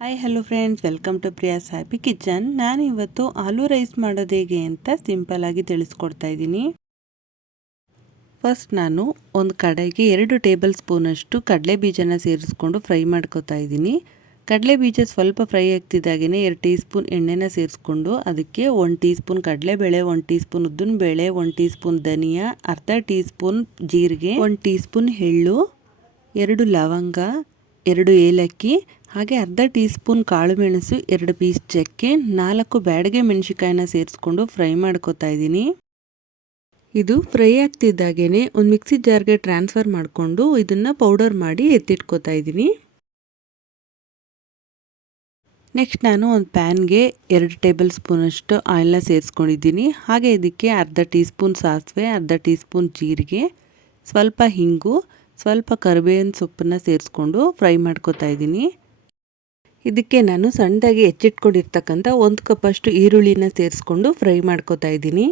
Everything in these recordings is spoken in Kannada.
Hi hello friends, welcome to Priya's happy kitchen. ನಾನು ಇವತ್ತು ಆಲೂ ರೈಸ್ ಮಾಡೋದು ಹೇಗೆ ಅಂತ ಸಿಂಪಲ್ಲಾಗಿ ತಿಳಿಸ್ಕೊಡ್ತಾ ಇದ್ದೀನಿ. ಫಸ್ಟ್ ನಾನು ಒಂದು ಕಡೆಗೆ 2 ಟೇಬಲ್ ಸ್ಪೂನಷ್ಟು ಕಡಲೆ ಬೀಜನ ಸೇರಿಸ್ಕೊಂಡು ಫ್ರೈ ಮಾಡ್ಕೊತಾ ಇದ್ದೀನಿ. ಕಡಲೆ ಬೀಜ ಸ್ವಲ್ಪ ಫ್ರೈ ಆಗ್ತಿದ್ದಾಗೇ 2 ಟೀ ಸ್ಪೂನ್ ಎಣ್ಣೆನ ಸೇರಿಸ್ಕೊಂಡು ಅದಕ್ಕೆ 1 ಟೀ ಸ್ಪೂನ್ ಕಡಲೆಬೇಳೆ, 1 ಟೀ ಸ್ಪೂನ್ ಉದ್ದಿನಬೇಳೆ, 1 ಟೀ ಸ್ಪೂನ್ ಧನಿಯಾ, ಅರ್ಧ ಟೀ ಸ್ಪೂನ್ ಜೀರಿಗೆ, 1 ಟೀ ಸ್ಪೂನ್ ಎಳ್ಳು, 2 ಲವಂಗ, 2 ಏಲಕ್ಕಿ, ಹಾಗೆ ಅರ್ಧ ಟೀ ಸ್ಪೂನ್ ಕಾಳುಮೆಣಸು, 2 ಪೀಸ್ ಚಕ್ಕೆ, 4 ಬ್ಯಾಡಗೆ ಮೆಣಸಿಕಾಯಿನ ಸೇರಿಸ್ಕೊಂಡು ಫ್ರೈ ಮಾಡ್ಕೊತಾ ಇದ್ದೀನಿ. ಇದು ಫ್ರೈ ಆಗ್ತಿದ್ದಾಗೇ ಒಂದು ಮಿಕ್ಸಿ ಜಾರ್ಗೆ ಟ್ರಾನ್ಸ್ಫರ್ ಮಾಡಿಕೊಂಡು ಇದನ್ನು ಪೌಡರ್ ಮಾಡಿ ಎತ್ತಿಟ್ಕೊತಾ ಇದ್ದೀನಿ. ನೆಕ್ಸ್ಟ್ ನಾನು ಒಂದು ಪ್ಯಾನ್ಗೆ 2 ಟೇಬಲ್ ಸ್ಪೂನಷ್ಟು ಆಯಿಲ್ನ ಸೇರಿಸ್ಕೊಂಡಿದ್ದೀನಿ. ಹಾಗೆ ಇದಕ್ಕೆ ಅರ್ಧ ಟೀ ಸ್ಪೂನ್ ಸಾಸಿವೆ, ಅರ್ಧ ಟೀ ಸ್ಪೂನ್ ಜೀರಿಗೆ, ಸ್ವಲ್ಪ ಹಿಂಗು, ಸ್ವಲ್ಪ ಕರಿಬೇವಿನ ಸೊಪ್ಪನ್ನು ಸೇರಿಸ್ಕೊಂಡು ಫ್ರೈ ಮಾಡ್ಕೊತಾ ಇದ್ದೀನಿ. ಇದಕ್ಕೆ ನಾನು ಸಣ್ಣದಾಗಿ ಹೆಚ್ಚಿಟ್ಕೊಂಡಿರ್ತಕ್ಕಂಥ 1 ಕಪ್ಪಷ್ಟು ಈರುಳ್ಳಿನ ಸೇರಿಸ್ಕೊಂಡು ಫ್ರೈ ಮಾಡ್ಕೊತಾ ಇದ್ದೀನಿ.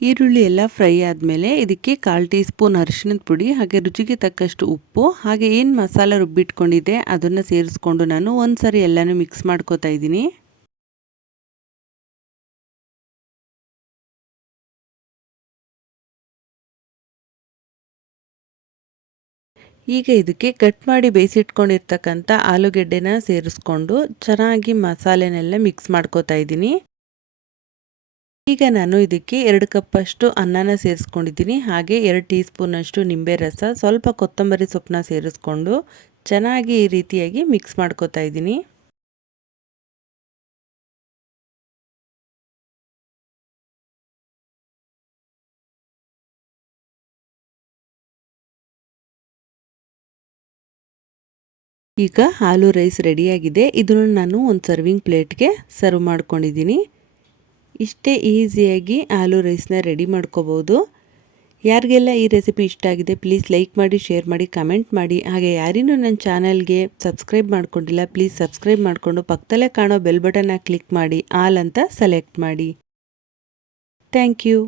ಈರುಳ್ಳಿ ಎಲ್ಲ ಫ್ರೈ ಆದಮೇಲೆ ಇದಕ್ಕೆ 1/4 ಟೀ ಸ್ಪೂನ್ ಅರಿಶಿಣದ ಪುಡಿ, ಹಾಗೆ ರುಚಿಗೆ ತಕ್ಕಷ್ಟು ಉಪ್ಪು, ಹಾಗೆ ಏನು ಮಸಾಲ ರುಬ್ಬಿಟ್ಕೊಂಡಿದ್ದೆ ಅದನ್ನು ಸೇರಿಸ್ಕೊಂಡು ನಾನು ಒಂದ್ಸರಿ ಎಲ್ಲನೂ ಮಿಕ್ಸ್ ಮಾಡ್ಕೊತಾ ಇದ್ದೀನಿ. ಈಗ ಇದಕ್ಕೆ ಕಟ್ ಮಾಡಿ ಬೇಯಿಸಿಟ್ಕೊಂಡಿರ್ತಕ್ಕಂಥ ಆಲೂಗೆಡ್ಡೆನ ಸೇರಿಸ್ಕೊಂಡು ಚೆನ್ನಾಗಿ ಮಸಾಲೆನೆಲ್ಲ ಮಿಕ್ಸ್ ಮಾಡ್ಕೊತಾ ಇದ್ದೀನಿ. ಈಗ ನಾನು ಇದಕ್ಕೆ 2 ಕಪ್ಪಷ್ಟು ಅನ್ನನ ಸೇರಿಸ್ಕೊಂಡಿದ್ದೀನಿ. ಹಾಗೆ 2 ಟೀ ಸ್ಪೂನಷ್ಟು ನಿಂಬೆ ರಸ, ಸ್ವಲ್ಪ ಕೊತ್ತಂಬರಿ ಸೊಪ್ಪನ್ನ ಸೇರಿಸ್ಕೊಂಡು ಚೆನ್ನಾಗಿ ಈ ರೀತಿಯಾಗಿ ಮಿಕ್ಸ್ ಮಾಡ್ಕೊತಾ ಇದ್ದೀನಿ. ಈಗ ಆಲೂ ರೈಸ್ ರೆಡಿಯಾಗಿದೆ. ಇದನ್ನು ನಾನು ಒಂದು ಸರ್ವಿಂಗ್ ಪ್ಲೇಟ್ಗೆ ಸರ್ವ್ ಮಾಡ್ಕೊಂಡಿದ್ದೀನಿ. ಇಷ್ಟೇ ಈಸಿಯಾಗಿ ಆಲೂ ರೈಸ್ನ ರೆಡಿ ಮಾಡ್ಕೋಬೋದು. ಯಾರಿಗೆಲ್ಲ ಈ ರೆಸಿಪಿ ಇಷ್ಟ ಆಗಿದೆ ಪ್ಲೀಸ್ ಲೈಕ್ ಮಾಡಿ, ಶೇರ್ ಮಾಡಿ, ಕಮೆಂಟ್ ಮಾಡಿ. ಹಾಗೆ ಯಾರಿನ್ನೂ ನನ್ನ ಚಾನಲ್ಗೆ ಸಬ್ಸ್ಕ್ರೈಬ್ ಮಾಡ್ಕೊಂಡಿಲ್ಲ ಪ್ಲೀಸ್ ಸಬ್ಸ್ಕ್ರೈಬ್ ಮಾಡಿಕೊಂಡು ಪಕ್ಕದಲ್ಲೇ ಕಾಣೋ ಬೆಲ್ ಬಟನ್ನ ಕ್ಲಿಕ್ ಮಾಡಿ ಆಲ್ ಅಂತ ಸೆಲೆಕ್ಟ್ ಮಾಡಿ. Thank you.